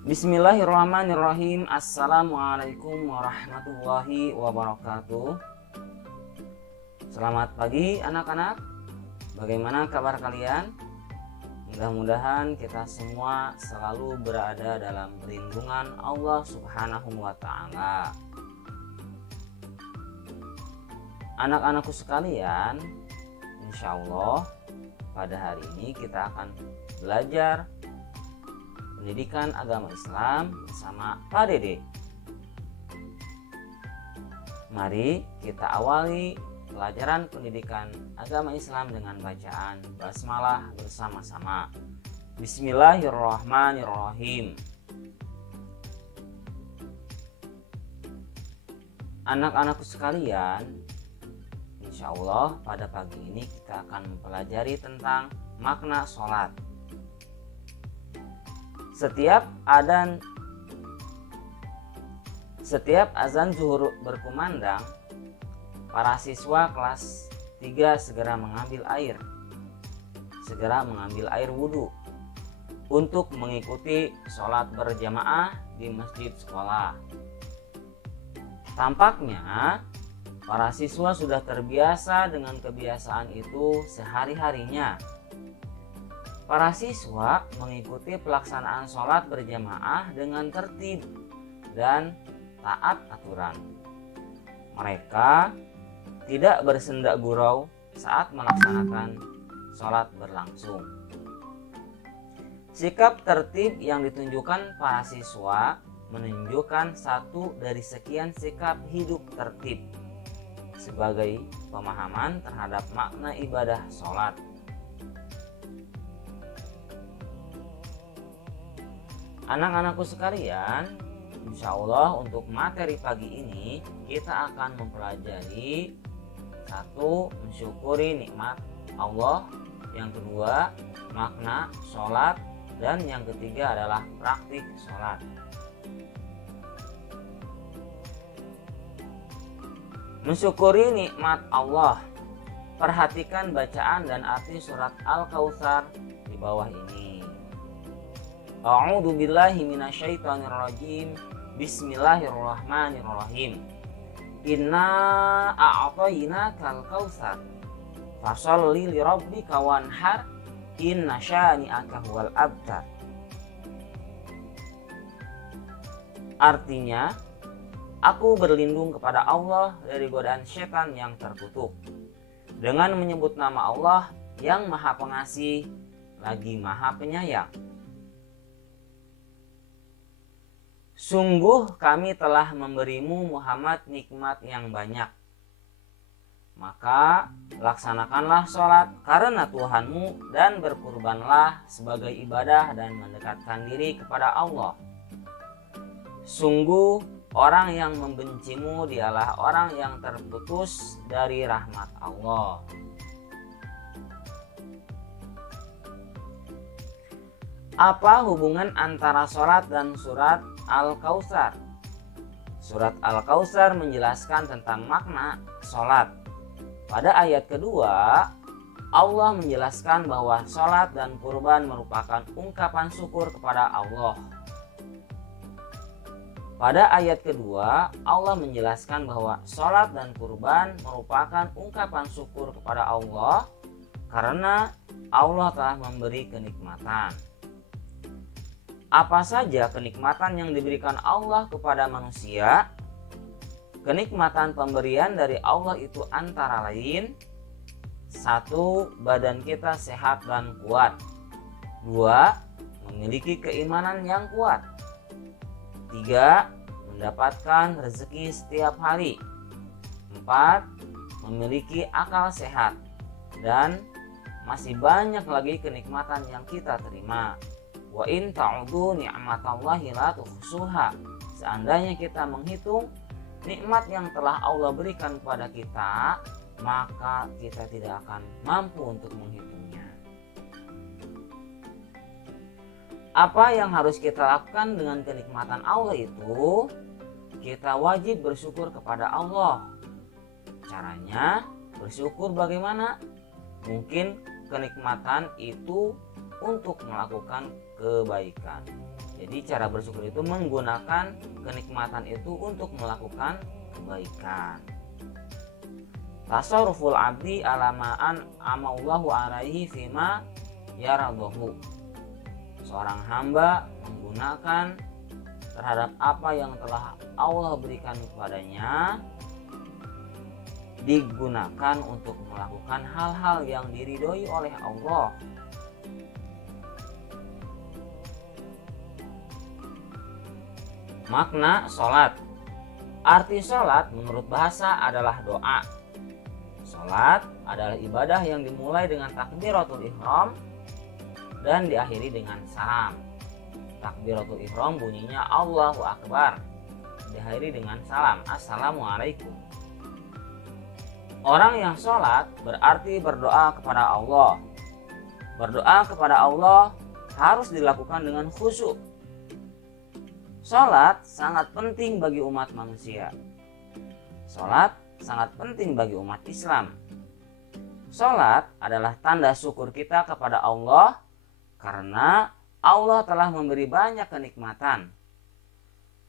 Bismillahirrahmanirrahim. Assalamualaikum warahmatullahi wabarakatuh. Selamat pagi anak-anak. Bagaimana kabar kalian? Mudah-mudahan kita semua selalu berada dalam lindungan Allah Subhanahu wa Ta'ala. Anak-anakku sekalian, insya Allah pada hari ini kita akan belajar pendidikan agama Islam bersama Pak Dede. Mari kita awali pelajaran pendidikan agama Islam dengan bacaan basmalah bersama-sama. Bismillahirrahmanirrahim. Anak-anakku sekalian, insya Allah pada pagi ini kita akan mempelajari tentang makna sholat. Setiap azan zuhur berkumandang, para siswa kelas 3 segera mengambil air wudhu untuk mengikuti sholat berjamaah di masjid sekolah. Tampaknya para siswa sudah terbiasa dengan kebiasaan itu sehari-harinya. Para siswa mengikuti pelaksanaan sholat berjamaah dengan tertib dan taat aturan. Mereka tidak bersendak gurau saat melaksanakan sholat berlangsung. Sikap tertib yang ditunjukkan para siswa menunjukkan satu dari sekian sikap hidup tertib sebagai pemahaman terhadap makna ibadah sholat. Anak-anakku sekalian, insya Allah untuk materi pagi ini kita akan mempelajari satu, mensyukuri nikmat Allah, yang kedua makna sholat, dan yang ketiga adalah praktik sholat. Mensyukuri nikmat Allah. Perhatikan bacaan dan arti surat Al-Kautsar di bawah ini. A'udzu billahi minasyaitonir rajim. Bismillahirrahmanirrahim. Inna a'tainakal kautsar fasholli lirabbika wanhar inna syani'aka huwal abtar. Artinya, aku berlindung kepada Allah dari godaan setan yang terkutuk dengan menyebut nama Allah yang Maha Pengasih lagi Maha Penyayang. Sungguh kami telah memberimu Muhammad nikmat yang banyak. Maka laksanakanlah sholat karena Tuhanmu dan berkurbanlah sebagai ibadah dan mendekatkan diri kepada Allah. Sungguh orang yang membencimu dialah orang yang terputus dari rahmat Allah. Apa hubungan antara sholat dan surat Al-Kautsar? Surat Al-Kautsar menjelaskan tentang makna sholat. Pada ayat kedua, Allah menjelaskan bahwa sholat dan kurban merupakan ungkapan syukur kepada Allah. Pada ayat kedua, Allah menjelaskan bahwa sholat dan kurban merupakan ungkapan syukur kepada Allah karena Allah telah memberi kenikmatan. Apa saja kenikmatan yang diberikan Allah kepada manusia? Kenikmatan pemberian dari Allah itu antara lain: 1. Badan kita sehat dan kuat. 2. Memiliki keimanan yang kuat. 3. Mendapatkan rezeki setiap hari. 4. Memiliki akal sehat. Dan masih banyak lagi kenikmatan yang kita terima. Wa in ta'udu ni'matallahi la tuhsuha. Seandainya kita menghitung nikmat yang telah Allah berikan kepada kita, maka kita tidak akan mampu untuk menghitungnya. Apa yang harus kita lakukan dengan kenikmatan Allah itu? Kita wajib bersyukur kepada Allah. Caranya bersyukur bagaimana? Mungkin kenikmatan itu untuk melakukan kebaikan. Jadi cara bersyukur itu menggunakan kenikmatan itu untuk melakukan kebaikan. Tasarruful abdi alamaan amallahu alaihi fima yaradahu. Seorang hamba menggunakan terhadap apa yang telah Allah berikan kepadanya, digunakan untuk melakukan hal-hal yang diridhoi oleh Allah. Makna sholat. Arti sholat menurut bahasa adalah doa. Sholat adalah ibadah yang dimulai dengan takbiratul ihram dan diakhiri dengan salam. Takbiratul ihram bunyinya Allahu Akbar, diakhiri dengan salam, Assalamualaikum. Orang yang sholat berarti berdoa kepada Allah. Berdoa kepada Allah harus dilakukan dengan khusyuk. Sholat sangat penting bagi umat manusia. Sholat sangat penting bagi umat Islam. Sholat adalah tanda syukur kita kepada Allah karena Allah telah memberi banyak kenikmatan.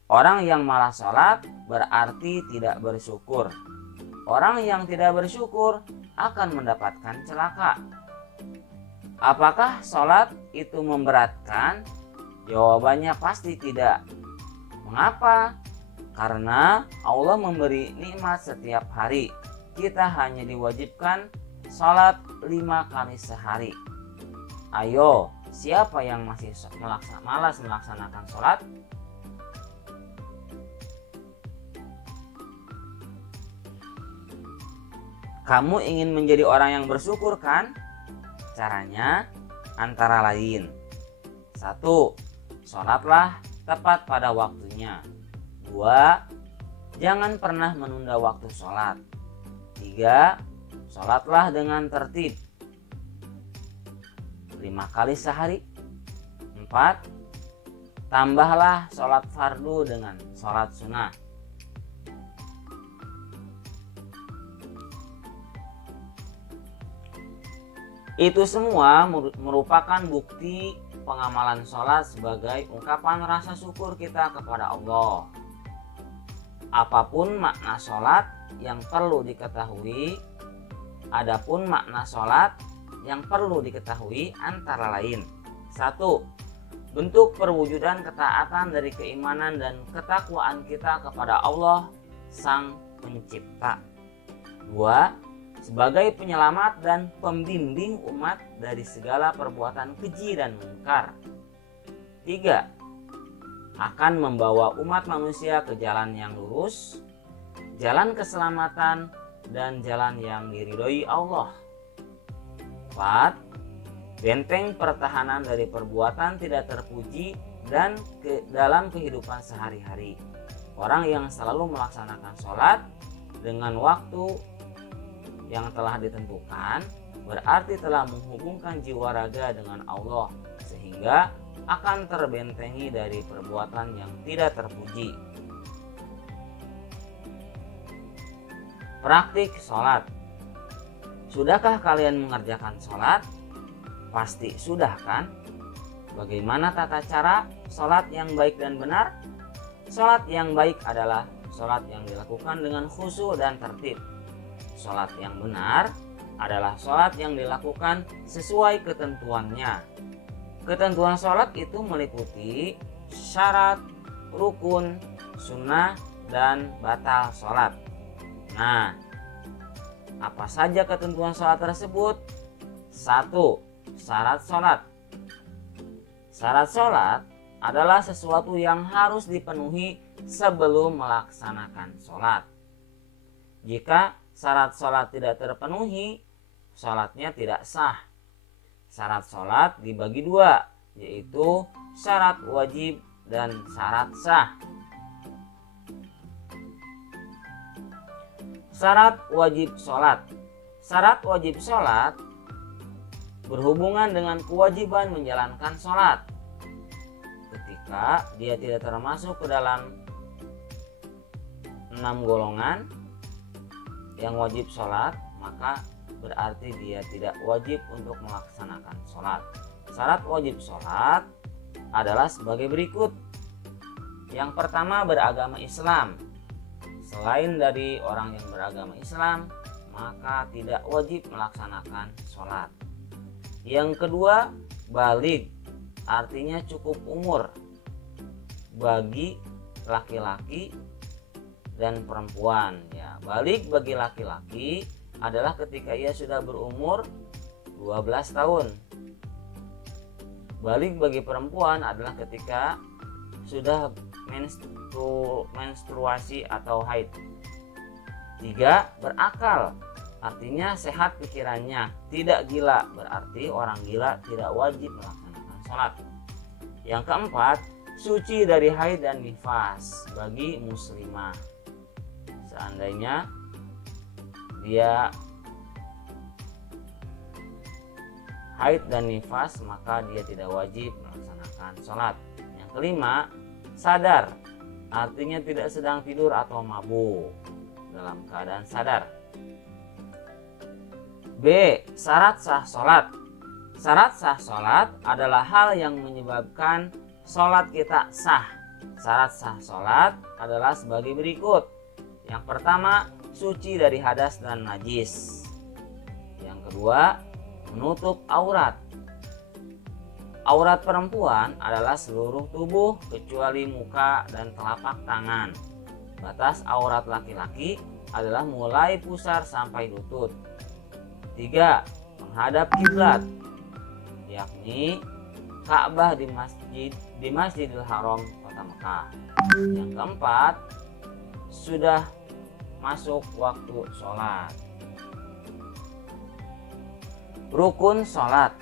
Orang yang malah sholat berarti tidak bersyukur. Orang yang tidak bersyukur akan mendapatkan celaka. Apakah sholat itu memberatkan? Jawabannya pasti tidak. Mengapa? Karena Allah memberi nikmat setiap hari. Kita hanya diwajibkan sholat 5 kali sehari. Ayo, siapa yang masih malas melaksanakan sholat? Kamu ingin menjadi orang yang bersyukur kan? Caranya antara lain: 1. Sholatlah tepat pada waktunya. 2. Jangan pernah menunda waktu sholat. 3. Sholatlah dengan tertib 5 kali sehari. 4. Tambahlah sholat fardu dengan sholat sunnah. Itu semua merupakan bukti pengamalan sholat sebagai ungkapan rasa syukur kita kepada Allah. Apapun makna sholat yang perlu diketahui, adapun makna sholat yang perlu diketahui antara lain: 1. Bentuk perwujudan ketaatan dari keimanan dan ketakwaan kita kepada Allah Sang Pencipta. 2. Sebagai penyelamat dan pembimbing umat dari segala perbuatan keji dan mungkar. 3. Akan membawa umat manusia ke jalan yang lurus, jalan keselamatan, dan jalan yang diridhoi Allah. 4. Benteng pertahanan dari perbuatan tidak terpuji dan dalam kehidupan sehari-hari. Orang yang selalu melaksanakan sholat dengan waktu yang telah ditentukan berarti telah menghubungkan jiwa raga dengan Allah, sehingga akan terbentengi dari perbuatan yang tidak terpuji. Praktik sholat. Sudahkah kalian mengerjakan sholat? Pasti sudah kan? Bagaimana tata cara sholat yang baik dan benar? Sholat yang baik adalah sholat yang dilakukan dengan khusyuk dan tertib. Sholat yang benar adalah sholat yang dilakukan sesuai ketentuannya. Ketentuan sholat itu meliputi syarat, rukun, sunnah, dan batal sholat. Nah, apa saja ketentuan sholat tersebut? 1. Syarat sholat. Syarat sholat adalah sesuatu yang harus dipenuhi sebelum melaksanakan sholat. Jika syarat sholat tidak terpenuhi, sholatnya tidak sah. Syarat sholat dibagi 2, yaitu syarat wajib dan syarat sah. Syarat wajib sholat. Syarat wajib sholat berhubungan dengan kewajiban menjalankan sholat. Ketika dia tidak termasuk ke dalam 6 golongan yang wajib sholat, maka berarti dia tidak wajib untuk melaksanakan sholat. Syarat wajib sholat adalah sebagai berikut. Yang pertama, beragama Islam. Selain dari orang yang beragama Islam, maka tidak wajib melaksanakan sholat. Yang kedua, baligh, artinya cukup umur bagi laki-laki dan perempuan. Ya, baligh bagi laki-laki adalah ketika ia sudah berumur 12 tahun. Baligh bagi perempuan adalah ketika sudah menstruasi atau haid. 3. Berakal, artinya sehat pikirannya, tidak gila, berarti orang gila tidak wajib melaksanakan sholat. Yang keempat, suci dari haid dan nifas bagi muslimah. Seandainya dia haid dan nifas, maka dia tidak wajib melaksanakan sholat. Yang kelima, sadar, artinya tidak sedang tidur atau mabuk, dalam keadaan sadar. B. Syarat sah sholat. Syarat sah sholat adalah hal yang menyebabkan sholat kita sah. Syarat sah sholat adalah sebagai berikut. Yang pertama, suci dari hadas dan najis. Yang kedua, menutup aurat. Aurat perempuan adalah seluruh tubuh kecuali muka dan telapak tangan. Batas aurat laki-laki adalah mulai pusar sampai lutut. 3. Menghadap kiblat, yakni Ka'bah di Masjidil Haram Kota Mekah. Yang keempat, sudah masuk waktu sholat. Rukun sholat.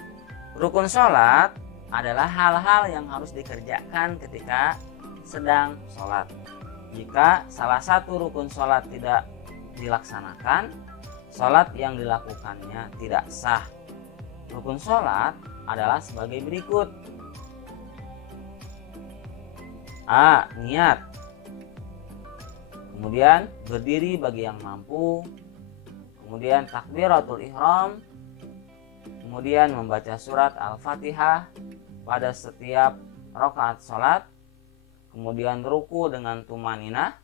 Rukun sholat adalah hal-hal yang harus dikerjakan ketika sedang sholat. Jika salah satu rukun sholat tidak dilaksanakan, sholat yang dilakukannya tidak sah. Rukun sholat adalah sebagai berikut. A. Niat. Kemudian berdiri bagi yang mampu. Kemudian takbiratul ihram. Kemudian membaca surat Al-Fatihah pada setiap rakaat sholat. Kemudian ruku dengan tumaninah.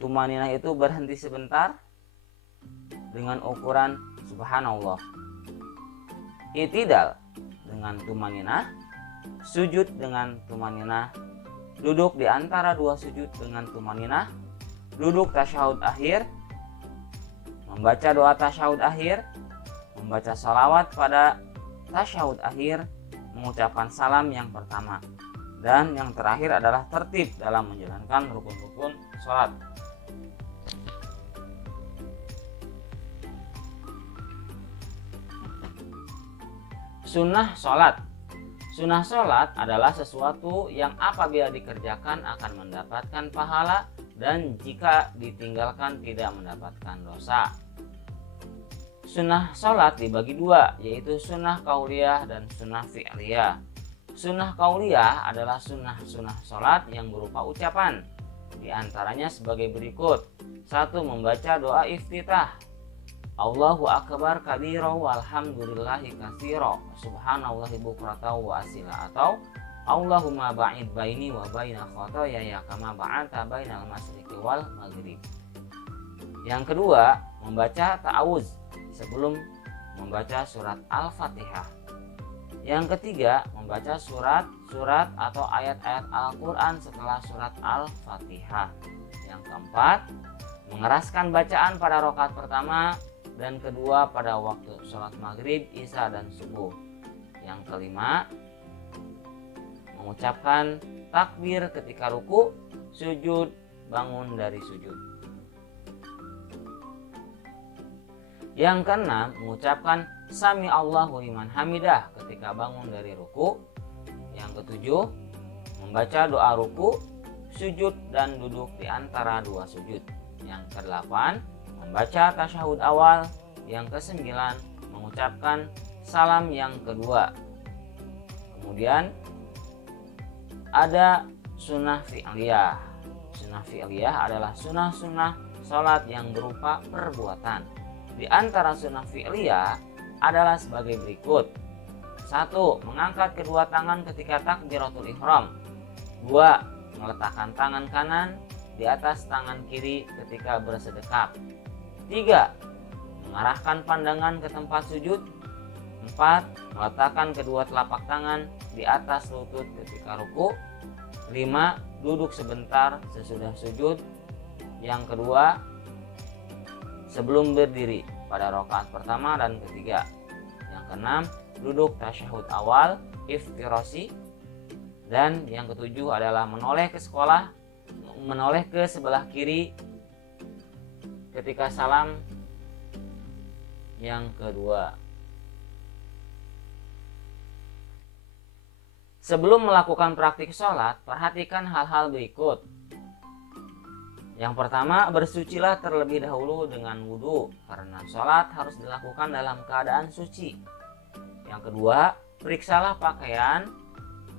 Tumaninah itu berhenti sebentar dengan ukuran subhanallah. I'tidal dengan tumaninah. Sujud dengan tumaninah. Duduk di antara dua sujud dengan tumaninah. Duduk tasyahud akhir. Membaca doa tasyahud akhir. Membaca salawat pada tasyahud akhir. Mengucapkan salam yang pertama. Dan yang terakhir adalah tertib dalam menjalankan rukun-rukun sholat. Sunnah sholat. Sunnah sholat adalah sesuatu yang apabila dikerjakan akan mendapatkan pahala dan jika ditinggalkan tidak mendapatkan dosa. Sunnah sholat dibagi dua, yaitu sunnah qauliyah dan sunnah fi'liyah. Sunnah qauliyah adalah sunnah sholat yang berupa ucapan. Di antaranya sebagai berikut. 1. Membaca doa iftitah. Allahu akbar kabira walhamdulillahi katsira subhanallahi bukrata wa asila, atau Allahumma ba'id baini wa baina khotoyaya kama ba'adta bainal masyriqi wal maghrib. Yang kedua, membaca ta'awuz sebelum membaca surat Al-Fatihah. Yang ketiga, membaca surat-surat atau ayat-ayat Al-Quran setelah surat Al-Fatihah. Yang keempat, mengeraskan bacaan pada rakaat pertama dan kedua pada waktu sholat maghrib, isya, dan subuh. Yang kelima, mengucapkan takbir ketika ruku, sujud, bangun dari sujud. Yang keenam, mengucapkan sami Allahu liman hamidah ketika bangun dari ruku. Yang ketujuh, membaca doa ruku, sujud, dan duduk di antara dua sujud. Yang kedelapan, membaca tasyahud awal. Yang kesembilan, mengucapkan salam yang kedua. Kemudian ada sunnah fi'liyah. Sunnah fi'liyah adalah sunnah-sunnah sholat yang berupa perbuatan. Di antara sunnah fi'liyah adalah sebagai berikut. 1. Mengangkat kedua tangan ketika takbiratul ihram. 2. Meletakkan tangan kanan di atas tangan kiri ketika bersedekap. 3. Mengarahkan pandangan ke tempat sujud. 4. Meletakkan kedua telapak tangan di atas lutut ketika ruku. 5. Duduk sebentar sesudah sujud. Yang kedua, sebelum berdiri pada rakaat pertama dan ketiga. Yang keenam, duduk tasyahud awal, iftirasi. Dan yang ketujuh adalah menoleh ke sebelah kiri ketika salam yang kedua. Sebelum melakukan praktik sholat, perhatikan hal-hal berikut. Yang pertama, bersucilah terlebih dahulu dengan wudhu, karena sholat harus dilakukan dalam keadaan suci. Yang kedua, periksalah pakaian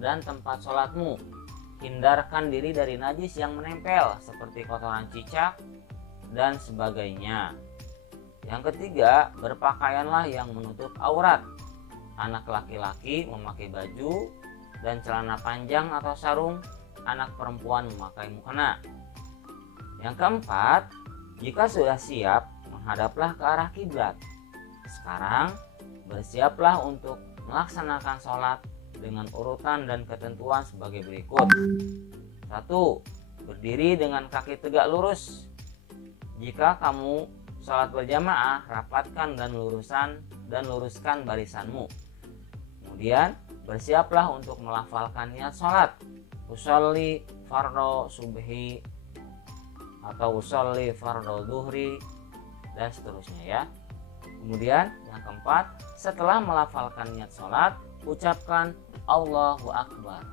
dan tempat sholatmu. Hindarkan diri dari najis yang menempel, seperti kotoran cicak dan sebagainya. Yang ketiga, berpakaianlah yang menutup aurat. Anak laki-laki memakai baju dan celana panjang atau sarung, anak perempuan memakai mukena. Yang keempat, jika sudah siap, menghadaplah ke arah kiblat. Sekarang, bersiaplah untuk melaksanakan sholat dengan urutan dan ketentuan sebagai berikut. 1. Berdiri dengan kaki tegak lurus. Jika kamu sholat berjamaah, rapatkan dan luruskan barisanmu. Kemudian, bersiaplah untuk melafalkan niat sholat. Usolli fardo subhi atau usolli fardo duhri dan seterusnya ya. Kemudian yang keempat, setelah melafalkan niat sholat, ucapkan Allahu Akbar.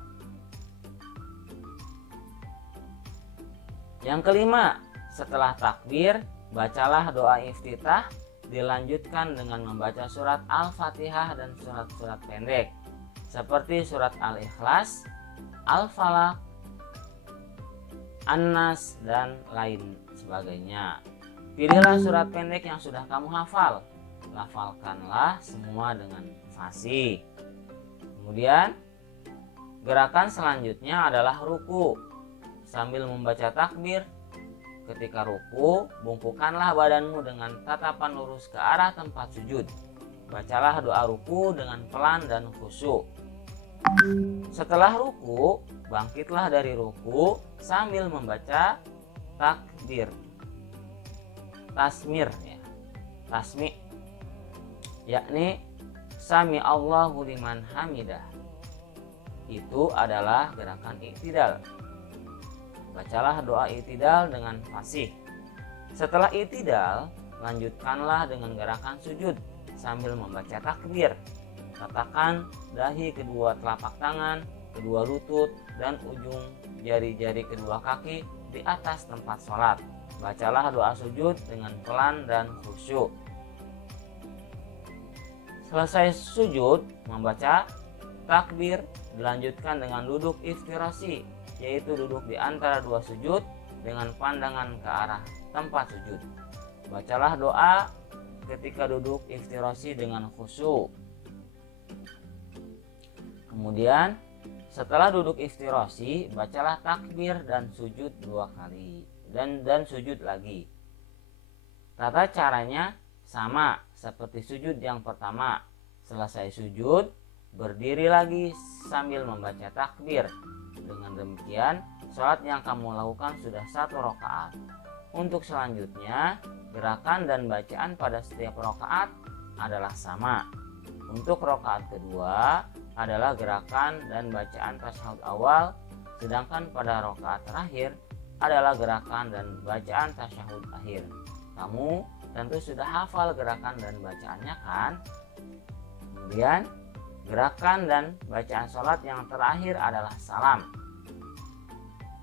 Yang kelima, setelah takbir, bacalah doa iftitah, dilanjutkan dengan membaca surat Al-Fatihah dan surat-surat pendek seperti surat Al-Ikhlas, Al-Falaq, An-Nas dan lain sebagainya. Pilihlah surat pendek yang sudah kamu hafal. Lafalkanlah semua dengan fasih. Kemudian gerakan selanjutnya adalah ruku. Sambil membaca takbir, ketika ruku, bungkukkanlah badanmu dengan tatapan lurus ke arah tempat sujud. Bacalah doa ruku dengan pelan dan khusyuk. Setelah ruku, bangkitlah dari ruku sambil membaca takbir. Tasmir ya. Tasmi yakni Sami Allahu liman hamidah. Itu adalah gerakan i'tidal. Bacalah doa i'tidal dengan fasih. Setelah i'tidal, lanjutkanlah dengan gerakan sujud sambil membaca takbir. Letakkan dahi kedua telapak tangan, kedua lutut, dan ujung jari-jari kedua kaki di atas tempat sholat. Bacalah doa sujud dengan pelan dan khusyuk. Selesai sujud, membaca takbir, dilanjutkan dengan duduk iftirasi, yaitu duduk di antara dua sujud dengan pandangan ke arah tempat sujud. Bacalah doa ketika duduk iftirasi dengan khusyuk. Kemudian setelah duduk iftirasi, bacalah takbir dan sujud 2 kali dan sujud lagi. Tata caranya sama seperti sujud yang pertama. Selesai sujud, berdiri lagi sambil membaca takbir. Dengan demikian, sholat yang kamu lakukan sudah 1 rakaat. Untuk selanjutnya, gerakan dan bacaan pada setiap rakaat adalah sama. Untuk rakaat kedua adalah gerakan dan bacaan tasyahud awal, sedangkan pada rakaat terakhir adalah gerakan dan bacaan tasyahud akhir. Kamu tentu sudah hafal gerakan dan bacaannya kan? Kemudian gerakan dan bacaan sholat yang terakhir adalah salam.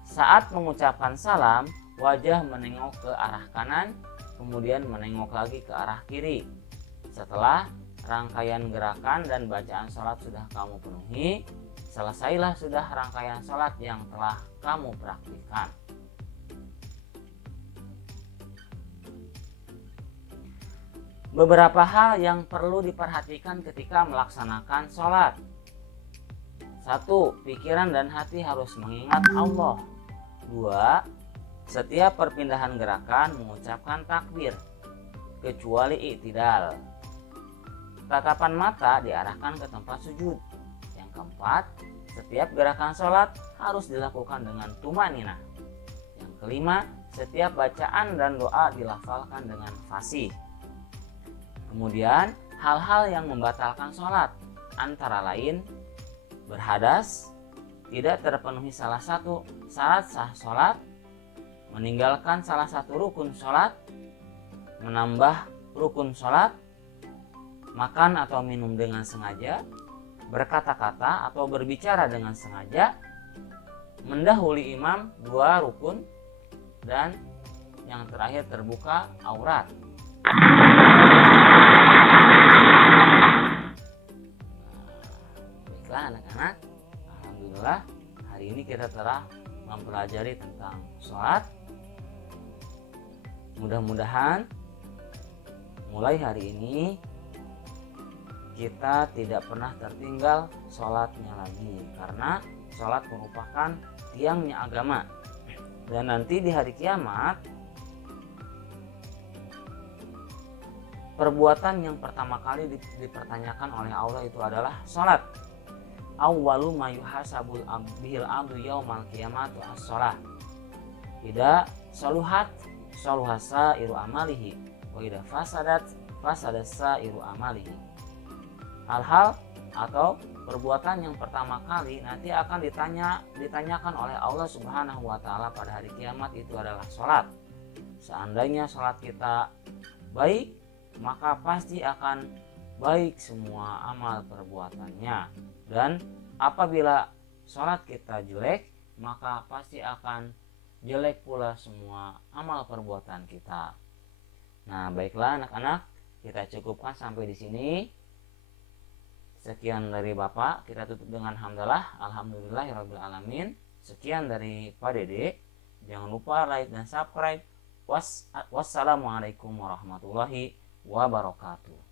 Saat mengucapkan salam, wajah menengok ke arah kanan, kemudian menengok lagi ke arah kiri. Setelah rangkaian gerakan dan bacaan sholat sudah kamu penuhi, selesailah sudah rangkaian sholat yang telah kamu praktikkan. Beberapa hal yang perlu diperhatikan ketika melaksanakan sholat. 1. Pikiran dan hati harus mengingat Allah. 2. Setiap perpindahan gerakan mengucapkan takbir, kecuali i'tidal. Tatapan mata diarahkan ke tempat sujud. Yang keempat, setiap gerakan sholat harus dilakukan dengan tumaninah. Yang kelima, setiap bacaan dan doa dilafalkan dengan fasih. Kemudian, hal-hal yang membatalkan sholat antara lain berhadas, tidak terpenuhi salah satu syarat sah sholat, meninggalkan salah satu rukun sholat, menambah rukun sholat, makan atau minum dengan sengaja, berkata-kata atau berbicara dengan sengaja, mendahului imam 2 rukun, dan yang terakhir terbuka aurat. Baiklah anak-anak, alhamdulillah hari ini kita telah mempelajari tentang sholat. Mudah-mudahan mulai hari ini kita tidak pernah tertinggal sholatnya lagi, karena sholat merupakan tiangnya agama. Dan nanti di hari kiamat, perbuatan yang pertama kali dipertanyakan oleh Allah itu adalah sholat. Awwalu ma yuhasabul bihil abdu yaumal qiyamati as-shalah. Idza saluhat saluhasa iru amalihi wa idza fasadat fasadasa iru amalihi. Hal-hal atau perbuatan yang pertama kali nanti akan ditanyakan oleh Allah Subhanahu wa taala pada hari kiamat itu adalah sholat. Seandainya sholat kita baik, maka pasti akan baik semua amal perbuatannya. Dan apabila sholat kita jelek, maka pasti akan jelek pula semua amal perbuatan kita. Nah, baiklah anak-anak, kita cukupkan sampai di sini. Sekian dari Bapak, kita tutup dengan hamdalah, alhamdulillahirabbil alamin. Sekian dari Pak Dede. Jangan lupa like dan subscribe. Wassalamualaikum warahmatullahi wabarakatuh.